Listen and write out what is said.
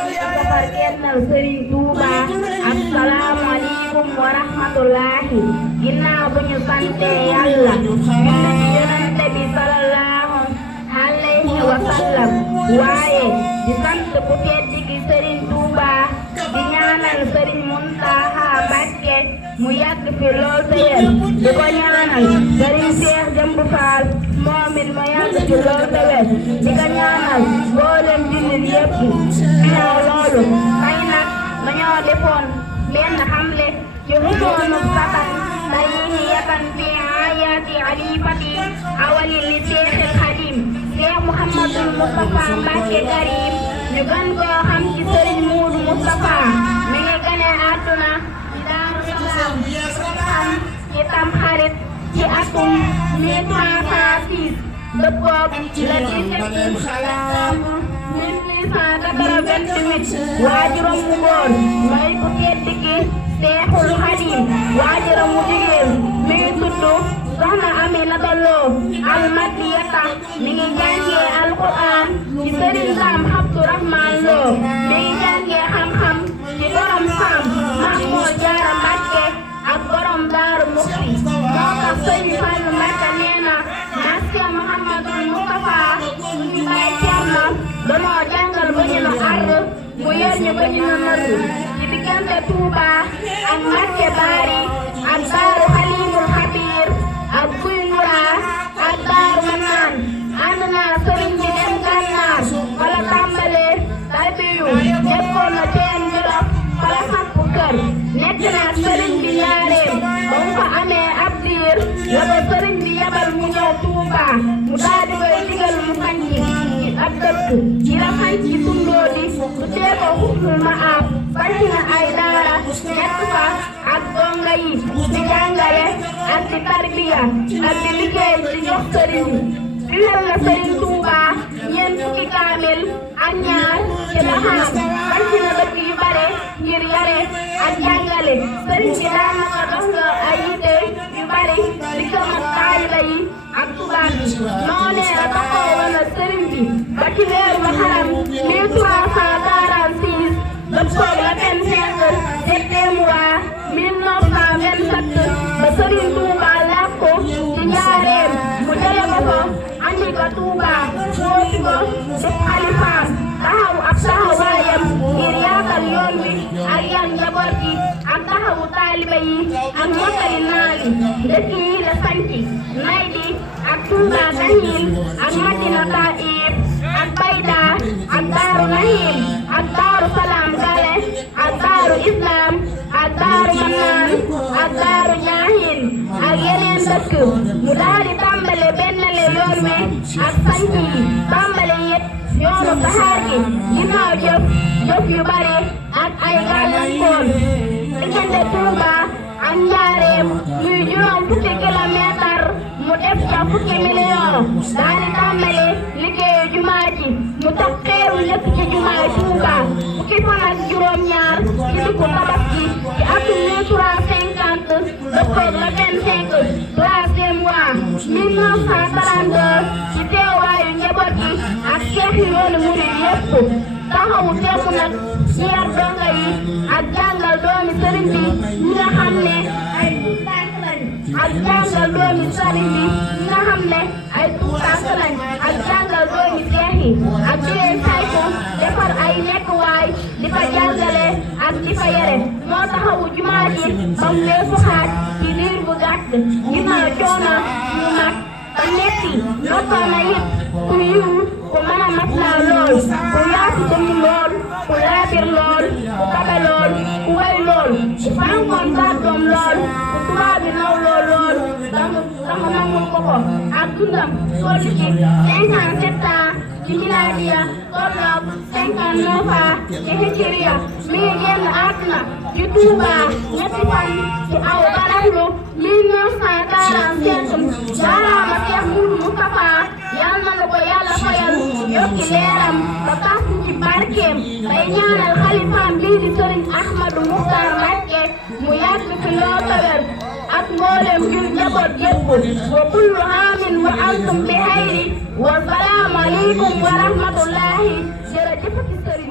safar kennal Serigne Touba asalaamaaleykum wa rahmatullahi ginnaaw bu ñu sante Yàlla yonente bi sallallahu alayhi wa sallam waaye di sant bu tedd gi Serigne Touba di ñaanal Serigne Mountakha Mbacké mu yàgg fi lool te wér di ko ñaanal Serigne Cheikh Jëmb Fall moom it mu yàgg fi lool te wér di ko ñaanal mboolem jullit yépp ginnaaw loolu may nag dañoo defoon benn xamle ci xumoonu safar tayhiyatan fi ayaati alifati awali li Seexul Xadim Seex Muhammadul Mustafa Mbacké Karim ñu gën koo xam ci Serigne Muudu Mustafa mi ngi gane àdduna ci Daaru Salaam xam ci Tamxarit ci atum 1306 dëppoog le 17 1888 waajuram mu góor may ku tedd ki Seexul Xadim waajuram mu jigéen mi ngi tudd Soxna Aminata Lo Almadiyata mi ngi jàngee Alquran ci Serigne Sam Abdourahman Lo mi ngi jàngee xam-xam ci borom Sam Mahmoud Jaara Mbacké ak borom Daaru Muxti moo tax Serigne Fallu Mbacké nee na Seex Muhammadul Mustafa ñu bay Cerno danoo jàngal ba ñu nu ar mu yor ñu ba ñu nu nëru ci diggante Touba ak Mbacké Bari ak Daaru Xalimul Xabiir ak Guy Ngura ak Daaru Manaan ànd naa sëriñ bi dem Gànnaar wala tàmbalee tarbiyu nekkoon na teen Jolof wala samp kër nekk naa sëriñ bi Njaaréem ba mu fa amee ab diir la ko sëriñ bi yabal mu ñëw Touba mu daal di koy digal mu sanci ci ab dëkk ci la sanci Tundóodi su tee ko Husnul Maab sanci na ay daara nekk fa ak donga yi di jàngale ak di tarbiya ak di liggéey di jox sëriñ bi bindal na Serigne Touba ñeent fukki kaamil ak ñaar ci Laxaam sanci na dëkk yu bare ngir yare ak jàngale sëriñ bi daan na ko dox nga ay yite yu bare di ko mat taaliba yi ak tubaab bi noonee la taxaw woon na sëriñ bi ba ci weeru Muharram 1346 dëppoog la 25 septembre 1927 ba Serigne Touba laaf ko ci Njaaréem mu jële ko fa andi ko Touba wóotu ko def xalifaam taxaw ab taxawaayam ngir yaatal yoon wi ak yar njaboot gi ak taxawu taaliba yi ak mottali naali dëkk yi la sanci Naydi ak Touba Kanil ak Madina Taif ak Bayda ak Daaru Nahim ak Daaru Salaam Gale ak Daaru Islam ak Daaru Manaan ak Daaru Ñaahin ak yeneen dëkk mu daal di tàmbale benn le yoon wi ak sanci yi tàmbale yit yoonu saxaar gi ginnaaw jëf yu bari ak ay gàllankoor diggante Touba ak Njaaréem muy juróom fukki kilomètre mu def ca fukki million daal di tàmbale liggéeyu jumaa ji mu tax xeeru njëkk ci jumaa Touba fukki fan ak juróom ñaar ci dikku Tabaski ci atum 1350 dëppoog le 25 troisième mois 1932 ci teewaayu njaboot gi ak seex yi yoonu murid yépp taxawu temm nag ci yar donga yi ak jàngal doomi sëriñ bi ñi nga xam ne ay tuutànk lañ ak jàngal doomi sëriñ bi ñi nga xam ne ay tuutànk lañ ak jàngal doomi seex yi ak di leen saytu defar ay nekkuwaay di fa jàngale ak di fa yere moo taxawu jumaa ji ba mu weesu xaaj ci diir bu gàtt ginnaaw coono yu mag ba metti noptal na it ku yiw ku mën a maslaa lool ku yaatu dënn lool ku laabir lool ku tabe lool ku way lool ku fankoon kàddoom lool ku tubaab bi naw lool danga nangul ko ak dundam toll ci 57 ans ci miladiya tolloog 59 ans ci hijriya mi ngi génn àdduna ci Touba ñetti fan ci aw baraxlu 1947 jaaraama Seex Muudu Mustafa yal na ko Yàlla fayal yokki leeram ba taas ci barkeem bay ñaanal xalifaam bii di Sëriñ Ahmadu Muxtaar Mbacké mu yàgg fi loo tawér ak mboolem jul njaboot yépp wa kullu aamin wa antum bi xayri wa salaamu aleykum wa rahmatullahi jërëjëf ci sëriñ